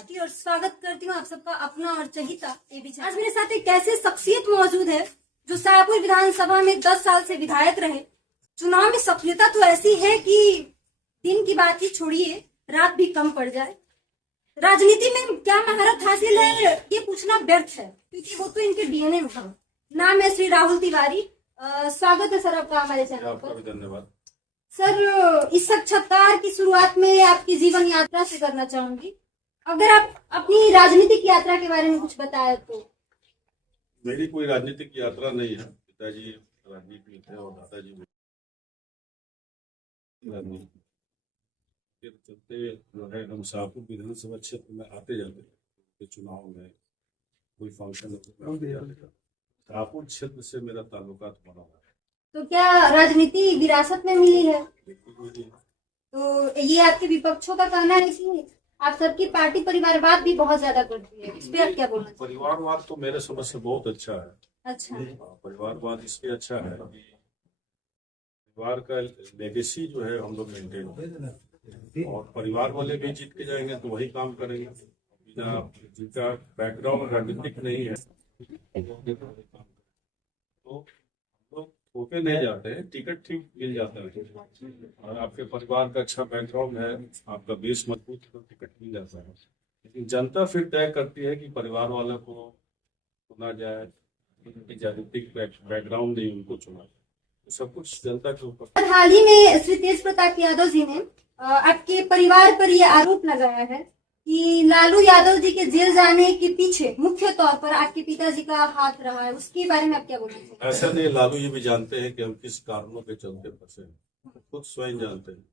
दृष्टि और स्वागत करती हूँ आप सबका अपना और चहिता एबी। आज मेरे साथ एक ऐसे शख्सियत मौजूद है जो शाहपुर विधानसभा में 10 साल से विधायक रहे। चुनाव में सक्रियता तो ऐसी है कि दिन की बात ही छोड़िए, रात भी कम पड़ जाए। राजनीति में क्या महारत हासिल है ये पूछना व्यर्थ है, क्योंकि वो तो इनके डीएनए में था। नाम है श्री राहुल तिवारी। स्वागत है सर आपका हमारे चैनल पर। धन्यवाद सर, इस साक्षात्कार की शुरुआत में आपकी जीवन यात्रा से करना चाहूंगी। अगर आप अपनी राजनीतिक यात्रा के बारे में कुछ बताया तो। मेरी कोई राजनीतिक यात्रा नहीं है। पिताजी राजनीतिक थे और दादाजी भी राजनीति के चलते जो है हम शाहपुर विधानसभा क्षेत्र में आते जाते थे। चुनाव में कोई फंक्शन शाहपुर क्षेत्र से मेरा ताल्लुकात बना हुआ है। तो क्या राजनीति विरासत में मिली है? बिल्कुल। तो ये आपके विपक्षों का कहना है कि आप सबकी पार्टी परिवारवाद भी बहुत ज्यादा करती है, इस पे आप क्या बोलना चाहते हैं? परिवारवाद तो मेरे समझ से बहुत अच्छा है। अच्छा, परिवारवाद इसलिए अच्छा है कि परिवार का लेगेसी जो है हम लोग मेंटेन करें, और परिवार वाले भी जीत के जाएंगे तो वही काम करेंगे। बिना जिनका बैकग्राउंड राजनीतिक नहीं है तो लोग होके नहीं जाते हैं, टिकट ठीक मिल जाता है। और आपके परिवार का अच्छा बैकग्राउंड है, आपका बेस मजबूत है तो टिकट मिल जाता है। लेकिन जनता फिर तय करती है कि परिवार वालों को चुना जाए, राजनीतिक बैकग्राउंड नहीं उनको चुना जाए, तो सब कुछ जनता के ऊपर। हाल ही में श्री तेज प्रताप यादव जी ने आपके परिवार पर यह आरोप लगाया है कि लालू यादव जी के जेल जाने के पीछे मुख्य तौर पर आपके पिताजी का हाथ रहा है। उसके बारे में आप क्या बोलते हैं? ऐसा नहीं, लालू ये भी जानते हैं कि हम किस कारणों के चलते फंसे हैं, खुद स्वयं जानते हैं।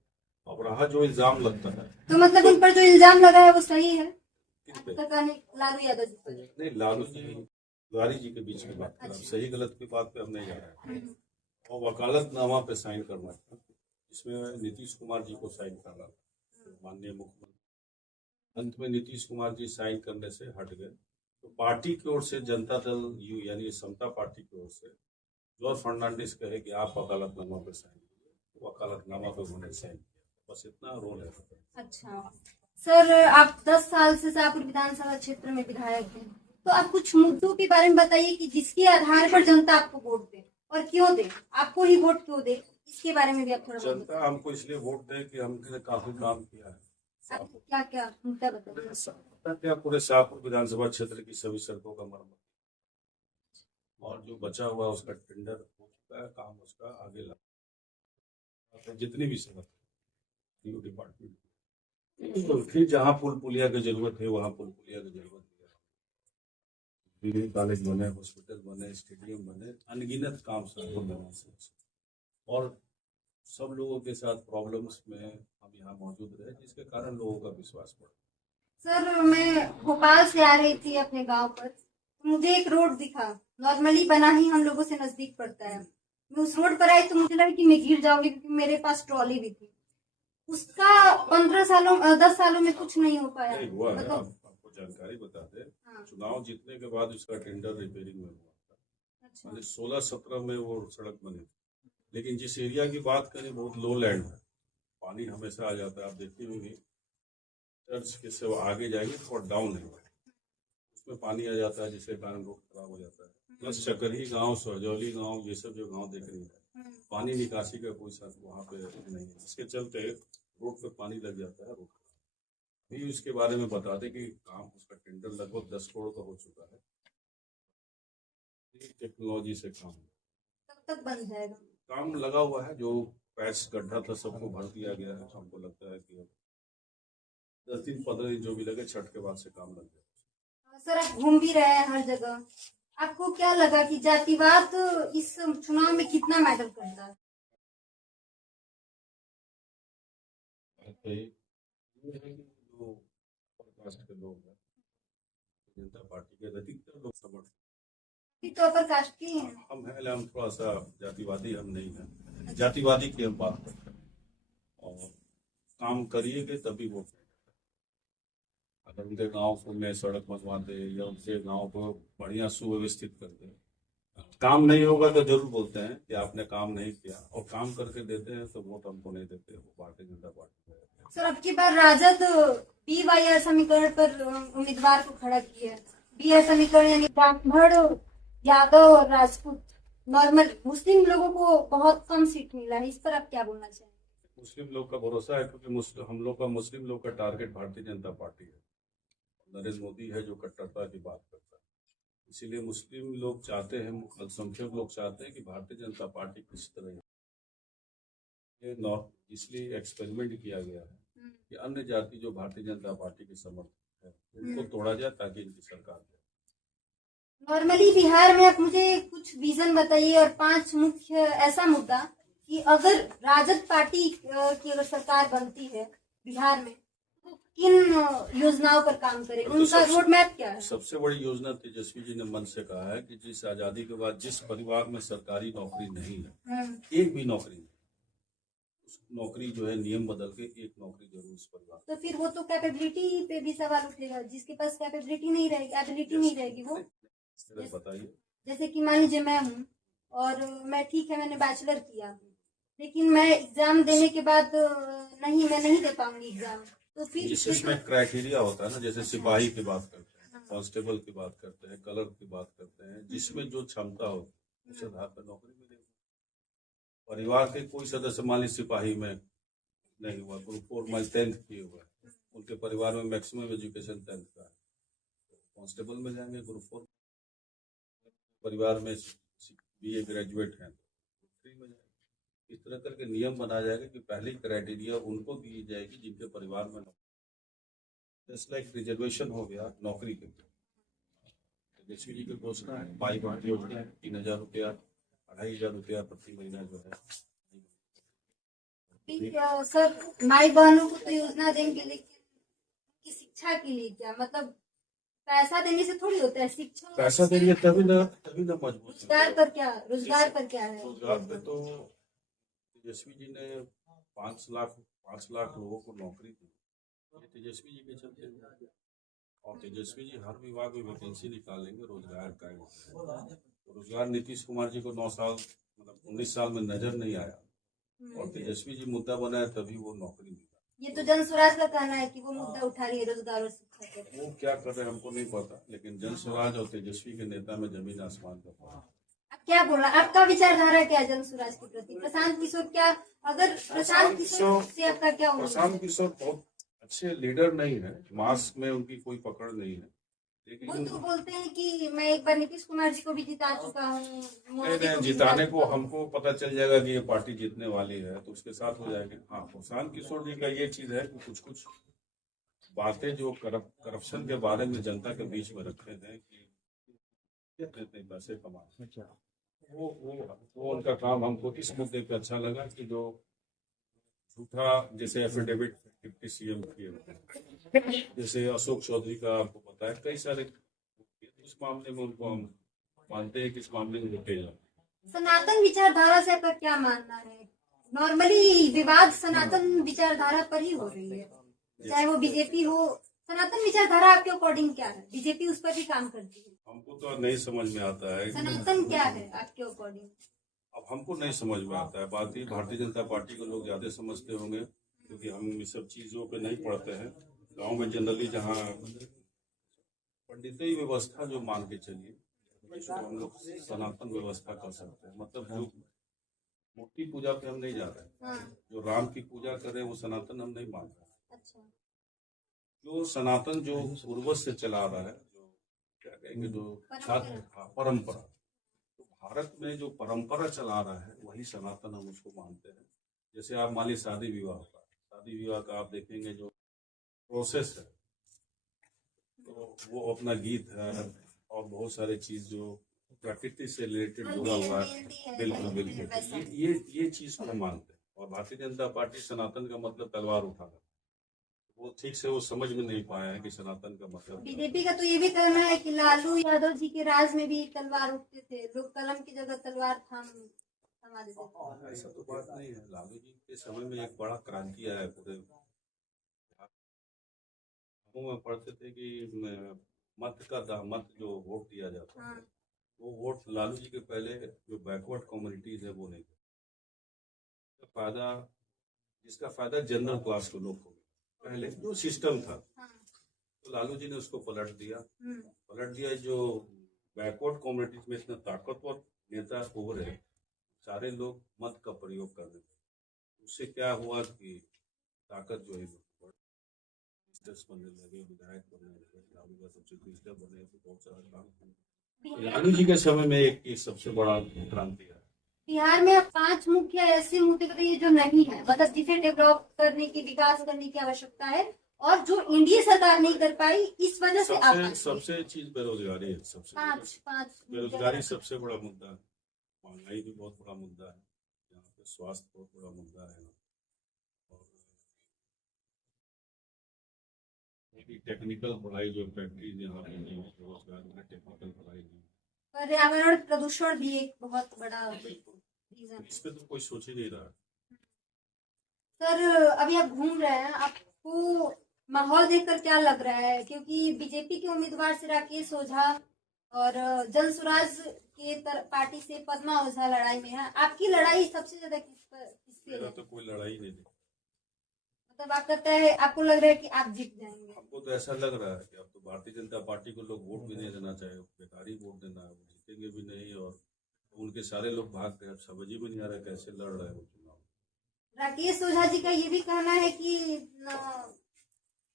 और रहा जो इल्जाम लगता है, तो मतलब उन पर जो इल्जाम लगा है वो सही है? लालू यादव जी पर नहीं, लालू जी तिवारी जी के बीच में बात कर, सही गलत की बात पे हम नहीं जा रहे हैं। और वकालतनामा पे साइन करना था, इसमें नीतीश कुमार जी को साइन करना था, माननीय मुख्यमंत्री। अंत में नीतीश कुमार जी साइन करने से हट गए। तो पार्टी की ओर से जनता दल यू यानी समता पार्टी की ओर से जॉर्ज फर्नांडिस कहे कि आप वकालतनामा पे साइन कीजिए, तो वकालतनामा पे उन्होंने साइन किया। बस इतना रोल है। अच्छा सर, आप 10 साल से शाहपुर विधानसभा क्षेत्र में विधायक हैं, तो आप कुछ मुद्दों के बारे में बताइए कि जिसके आधार पर जनता आपको वोट दे और क्यों दे, आपको ही वोट क्यों दे, इसके बारे में भी आप थोड़ा जनता हमको इसलिए वोट दे कि हमने काफी काम किया है। आपको क्या क्या मुद्दा बताइए। क्या पूरे शाहपुर विधानसभा क्षेत्र की सभी सड़कों का मरम्मत, और जो बचा हुआ उसका टेंडर हो चुका है, काम उसका आगे लगा। जितनी भी सड़क डिपार्टमेंट, तो फिर जहाँ पुल पुलिया की जरूरत है वहाँ पुल पुलिया की जरूरत है। डिग्री कॉलेज बने, हॉस्पिटल बने, स्टेडियम बने, अनगिनत काम शाहपुर में से। और सब लोगों के साथ प्रॉब्लम्स में हम यहाँ मौजूद रहे, जिसके कारण लोगों का विश्वास बढ़ा। सर, मैं भोपाल से आ रही थी अपने गांव पर, तो मुझे एक रोड दिखा। नॉर्मली बना ही हम लोगों से नजदीक पड़ता है। मैं उस रोड पर आई तो मुझे लगा कि मैं गिर जाऊंगी, क्योंकि मेरे पास ट्रॉली भी थी। उसका 10 सालों में कुछ नहीं हो पाया। नहीं हुआ है, मतलब आपको जानकारी बता दें। हाँ। चुनाव जीतने के बाद उसका टेंडर रिपेयरिंग में हुआ था। अच्छा। 16-17 में वो सड़क बनी, लेकिन जिस एरिया की बात करें बहुत लो लैंड है, पानी हमेशा आ जाता है। आप देखते होंगे चर्च के से आगे जाएंगे तो डाउन है, उसमें पानी आ जाता है, जिसके कारण रोड खराब हो जाता है। प्लस चकरही गांव, सरजौली गांव, ये सब जो गांव देख रही है, पानी निकासी का कोई साथ वहाँ पे नहीं है, जिसके चलते रोड पे पानी लग जाता है। रोड भी उसके बारे में बता दें कि काम उसका टेंडर लगभग 10 करोड़ का हो चुका है। टेक्नोलॉजी से काम कब तक बन जाएगा? काम लगा हुआ है, जो पैच गड्ढा था सबको भर दिया गया है। हमको लगता है कि 10 दिन 15 दिन जो भी लगे, छठ के बाद से काम लग जाए। सर, आप घूम भी रहे हैं हर जगह, आपको क्या लगा कि जातिवाद इस चुनाव में कितना मैटर करता है? जो कास्ट के लोग हैं, जनता पार्टी के अधिकतर लोग समर्थन तौर पर कास्ट की हैं। हम हैं, हम थोड़ा सा जातिवादी हम नहीं हैं। जातिवादी की हम बात करते हैं, और काम करिएगा तभी वोट। अगर उनके गांव को में सड़क बनवा दे या उनके गांव को बढ़िया सुव्यवस्थित कर दे, काम नहीं होगा तो जरूर बोलते हैं कि आपने काम नहीं किया, और काम करके देते हैं तो वोट हमको नहीं देते, वो भारतीय जनता पार्टी में। सर, अब की बार राजद BYR समीकरण पर उम्मीदवार को खड़ा किया है। BR समीकरण यानी ब्राह्मण, यादव और राजपूत, नॉर्मल मुस्लिम लोगों को बहुत कम सीट मिला है। इस पर आप क्या बोलना चाहेंगे? मुस्लिम लोग का भरोसा है, क्योंकि हम लोग का मुस्लिम लोग का टारगेट भारतीय जनता पार्टी है, नरेंद्र मोदी है जो कट्टरता की बात करता है। इसीलिए मुस्लिम लोग चाहते हैं, अल्पसंख्यक लोग चाहते हैं कि भारतीय जनता पार्टी किस तरह, ये नॉर्थ इसलिए एक्सपेरिमेंट किया गया है कि अन्य जाति जो भारतीय जनता पार्टी के समर्थक है उनको तोड़ा जाए ताकि इनकी सरकार जाए। नॉर्मली बिहार में आप मुझे कुछ विजन बताइए और 5 मुख्य ऐसा मुद्दा कि अगर राजद पार्टी की अगर सरकार बनती है बिहार में तो किन योजनाओं पर काम करेगी, उनका रोड मैप क्या है? सबसे बड़ी योजना तेजस्वी जी ने मन से कहा है कि जिस आजादी के बाद जिस परिवार में सरकारी नौकरी नहीं है, एक भी नौकरी नहीं, उस नौकरी जो है नियम बदल के एक नौकरी जरूर उस परिवार। तो फिर वो तो कैपेबिलिटी पे भी सवाल उठेगा, जिसके पास कैपेबिलिटी नहीं रहेगी, एबिलिटी नहीं रहेगी, वो बताइए। जैसे कि मान लीजिए मैं हूँ और मैं ठीक है मैंने बैचलर किया, लेकिन मैं एग्जाम देने के बाद मैं नहीं दे पाऊंगी एग्जाम, तो फिर जिसमें क्राइटेरिया होता है ना, जैसे सिपाही की बात करते हैं, कांस्टेबल की बात करते हैं, कलर की बात करते हैं, जिसमें जो क्षमता हो उस आधार पर नौकरी मिलेगी। परिवार के कोई सदस्य मान लीजिए सिपाही में नहीं हुआ, ग्रुप 4 में 10th किए हुए, उनके परिवार में मैक्सिमम एजुकेशन 10th का है, कांस्टेबल में जाएंगे। ग्रुप 4 परिवार में BA ग्रेजुएट हैं तो 3 में जाएंगे। इस तरह करके नियम बना जाएगा कि पहली क्राइटेरिया उनको दी जाएगी जिनके परिवार में जस्ट लाइक रिजर्वेशन हो गया नौकरी के लिए। तेजस्वी जी की घोषणा है 22 योजना है, 3000 रुपया 2500 रुपया प्रति महीना जो है। सर माई बहनों को तो योजना देंगे, लेकिन उनकी शिक्षा के लिए क्या, मतलब पैसा देने से थोड़ी होता है शिक्षा, पैसा देंगे तभी ना मजबूत। रोजगार पर क्या, रोजगार पर क्या है? रोजगार पे तो तेजस्वी जी ने 5 लाख लोगों को नौकरी दी, ये तेजस्वी जी के चलते। और तेजस्वी जी हर विभाग में वैकेंसी निकालेंगे, रोजगार का। तो रोजगार नीतीश कुमार जी को 9 साल मतलब 19 साल में नजर नहीं आया, और तेजस्वी जी मुद्दा बनाया तभी वो नौकरी मिला। ये तो जन स्वराज का कहना है कि वो मुद्दा उठा रही है रोजगार और शिक्षा को। वो क्या कर रहे हैं हमको नहीं पता, लेकिन जन स्वराज और तेजस्वी के नेता में जमीन आसमान का फर्क। आप क्या बोल रहे हैं, आपका विचारधारा क्या है जन स्वराज के प्रति? प्रशांत किशोर क्या, अगर प्रशांत किशोर से आपका क्या उम्मीद है? प्रशांत किशोर बहुत अच्छे लीडर नहीं है, मास में उनकी कोई पकड़ नहीं है, वो लेकिन तो बोलते हैं कि मैं एक बार नीतीश कुमार जी को भी जिता चुका हूँ। नहीं, जिताने को हमको पता चल जाएगा कि ये पार्टी जीतने वाली है तो उसके साथ हो जाएंगे। हाँ, प्रशांत किशोर जी का ये चीज है कि कुछ बातें जो करप्शन के बारे में जनता के बीच में रखे हैं कि इतने पैसे कमाए, वो उनका काम हमको इस मुद्दे पे अच्छा लगा कि जो झूठा जैसे एफिडेविट 50 CM किए हुए, जैसे अशोक चौधरी का आपको पता है, कई सारे इस मामले में उनको हम मानते हैं कि इस मामले में रुके जाए। सनातन विचारधारा से आपका क्या मानना है? नॉर्मली विवाद सनातन विचारधारा पर ही हो रही है, चाहे वो बीजेपी हो। सनातन विचारधारा आपके अकॉर्डिंग क्या है? बीजेपी उस पर भी काम करती है, हमको तो नहीं समझ में आता है सनातन क्या है आपके अकॉर्डिंग? अब हमको नहीं समझ में आता है। बात ही भारतीय जनता पार्टी को लोग ज्यादा समझते होंगे, क्योंकि हम इस सब चीजों पे नहीं पढ़ते हैं। गांव में जनरली जहाँ पंडित व्यवस्था जो मान के चलिए, तो हम लोग सनातन व्यवस्था कर सकते हैं। मतलब जो मूर्ति पूजा पे हम नहीं जा रहे हैं, जो राम की पूजा कर रहे हैं वो सनातन हम नहीं मान रहे। अच्छा, जो सनातन जो पूर्वज से चला रहा है, जो क्या कहेंगे, जो परंपरा, तो भारत में जो परंपरा चला रहा है वही सनातन, हम उसको मानते हैं। जैसे आप मान लीजिए शादी विवाह का आप देखेंगे जो प्रोसेस है, तो वो अपना गीत है और बहुत सारे चीज जो प्रकृति से रिलेटेड जुड़ा हुआ है। बिल्कुल ये चीज को हम मानते हैं। और भारतीय जनता पार्टी सनातन का मतलब तलवार उठाना, वो ठीक से वो समझ में नहीं पाया है कि सनातन का मतलब। बीजेपी का तो ये भी कहना है कि लालू यादव जी के राज में भी तलवार उठते थे, लोग कलम की जगह तलवार थमा देते थे। ऐसा तो बात नहीं है। लालू जी के समय में एक बड़ा क्रांति आया है पूरे में पढ़ते थे कि मत जो वोट दिया जाता है, वो वोट लालू जी के पहले जो बैकवर्ड कम्युनिटीज है वो नहीं थे। फायदा, जिसका फायदा जनरल क्लास के लोग को पहले जो सिस्टम था, तो लालू जी ने उसको पलट दिया। जो बैकवर्ड कम्युनिटीज में इतना ताकतवर नेता हो रहे, सारे लोग मत का प्रयोग कर रहे थे। उससे क्या हुआ कि ताकत जो है बनने लगे, विधायक बनने लगे, लालू का सबसे मिनिस्टर बने, तो बहुत सारा काम। लालू जी के समय में एक सबसे बड़ा क्रांति है। बिहार में अब 5 मुख्य ऐसे मुद्दे बताइए जो नहीं है, मतलब जिसे डेवलप करने की, विकास करने की आवश्यकता है और जो एनडीए सरकार नहीं कर पाई, इस वजह से आप सबसे चीज बेरोजगारी है। सबसे पाँच बेरोजगारी सबसे बड़ा मुद्दा है। महंगाई भी बहुत बड़ा मुद्दा है। यहाँ पे स्वास्थ्य बहुत बड़ा मुद्दा है। और टेक्निकल पढ़ाई जो फैक्ट्री यहाँ पे रोजगार में टेक्निकल पढ़ाई नहीं। पर्यावरण प्रदूषण भी एक बहुत बड़ा रीजन। इस पे तो कोई सोच ही नहीं रहा। सर अभी आप घूम रहे हैं, आपको माहौल देखकर क्या लग रहा है? क्योंकि बीजेपी के उम्मीदवार से राकेश ओझा और जन स्वराज के पार्टी से पद्मा ओझा लड़ाई में है। आपकी लड़ाई सबसे ज्यादा किससे है? तो कोई लड़ाई नहीं, मतलब आप कहते हैं, आपको लग रहा है कि आप जीत जाएंगे? हमको तो ऐसा लग रहा है कि अब तो भारतीय जनता पार्टी को लोग वोट भी नहीं देना चाहे, बेकारी वोट देना है, जीतेंगे भी नहीं। और उनके सारे लोग भाग गए। अब समझ ही भी नहीं आ रहा कैसे लड़ रहे हैं वो चुनाव। राकेश ओझा जी का ये भी कहना है कि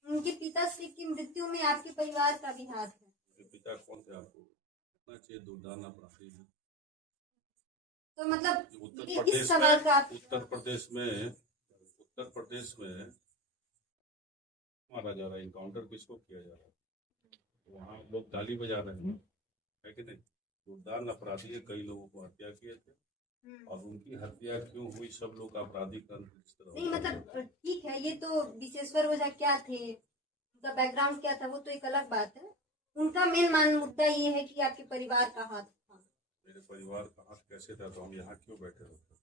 उनके पिताश्री की मृत्यु में आपके परिवार का भी हाथ है। उनके पिता कौन थे आपको इतना चाहिए? दुर्दान अपराधी है। तो मतलब उत्तर प्रदेश में मारा जा रहा है, इनकाउंटर किसको किया जा रहा है? वहाँ लोग ताली बजा रहे हैं, है कि नहीं? दुर्दान अपराधी है, कई लोगों को हत्या किए थे। और उनकी हत्या क्यों हुई, सब लोग आपराधिक नहीं, मतलब ठीक है, ये तो विशेश्वर ओझा क्या थे, उनका बैकग्राउंड क्या था, वो तो एक अलग बात है। उनका मेन मुद्दा ये है कि आपके परिवार का हाथ था। मेरे परिवार का हाथ कैसे था? तो हम यहाँ क्यों बैठे होते?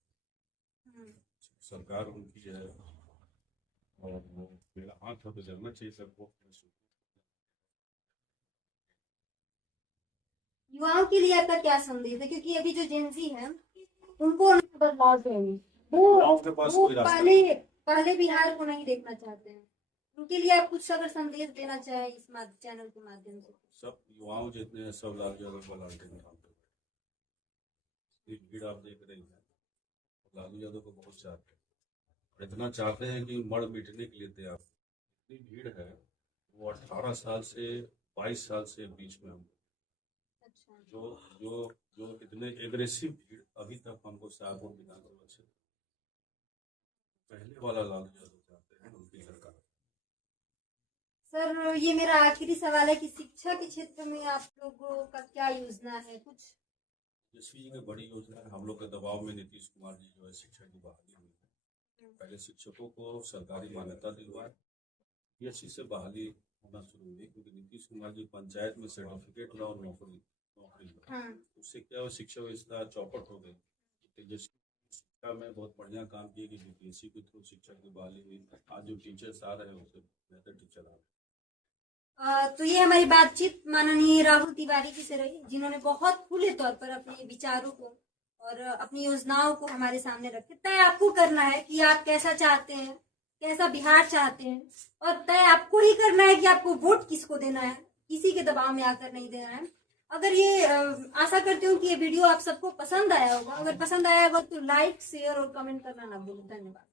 सरकार उनकी है और वो मेरा हाथ है तो जलना चाहिए सबको। युवाओं के लिए आपका क्या संदेश है? क्योंकि अभी जो जेनजी है उनको बदलाव चाहिए, वो पहले बिहार को नहीं देखना चाहते हैं। उनके लिए आप कुछ अगर संदेश देना चाहें इस चैनल के माध्यम से? सब युवाओं जितने हैं सब लालू यादव को लालते हैं। भीड़ आप देख रही हैं, लालू यादव को बहुत चाहते हैं, इतना चाहते हैं कि मर मिटने के लिए तैयार। इतनी भीड़ है, वो 18 साल से 22 साल से बीच में हम जो जो जो इतने एग्रेसिव भीड़ अभी तक हमको शाहपुर विधानसभा से पहले वाला लालू यादव चाहते हैं उनकी सरकार। सर ये मेरा आखिरी सवाल है कि शिक्षा के क्षेत्र में आप लोगों का क्या योजना है? कुछ यशवी जी की बड़ी योजना है। हम लोग के दबाव में नीतीश कुमार जी जो है शिक्षा की बहाली हुई है। पहले शिक्षकों को सरकारी मान्यता दिलवाए, पीएससी से बहाली होना शुरू हुई, क्योंकि नीतीश कुमार जी पंचायत में सर्टिफिकेट ला और नौकरी उससे क्या हो, शिक्षा व्यवस्था चौपट हो गई। तेजस्वी शिक्षा में बहुत बढ़िया काम किए कि बीपीएससी के थ्रू शिक्षा की बहाली हुई। आज जो टीचर्स आ रहे हैं उससे बेहतर टीचर आ रहे हैं। तो ये हमारी बातचीत माननीय राहुल तिवारी जी से रही, जिन्होंने बहुत खुले तौर पर अपने विचारों को और अपनी योजनाओं को हमारे सामने रखे। तय आपको करना है कि आप कैसा चाहते हैं, कैसा बिहार चाहते हैं, और तय आपको ही करना है कि आपको वोट किसको देना है। किसी के दबाव में आकर नहीं देना है। अगर ये आशा करती हूँ कि ये वीडियो आप सबको पसंद आया होगा। अगर पसंद आया होगा तो लाइक, शेयर और कमेंट करना ना भूलें। धन्यवाद।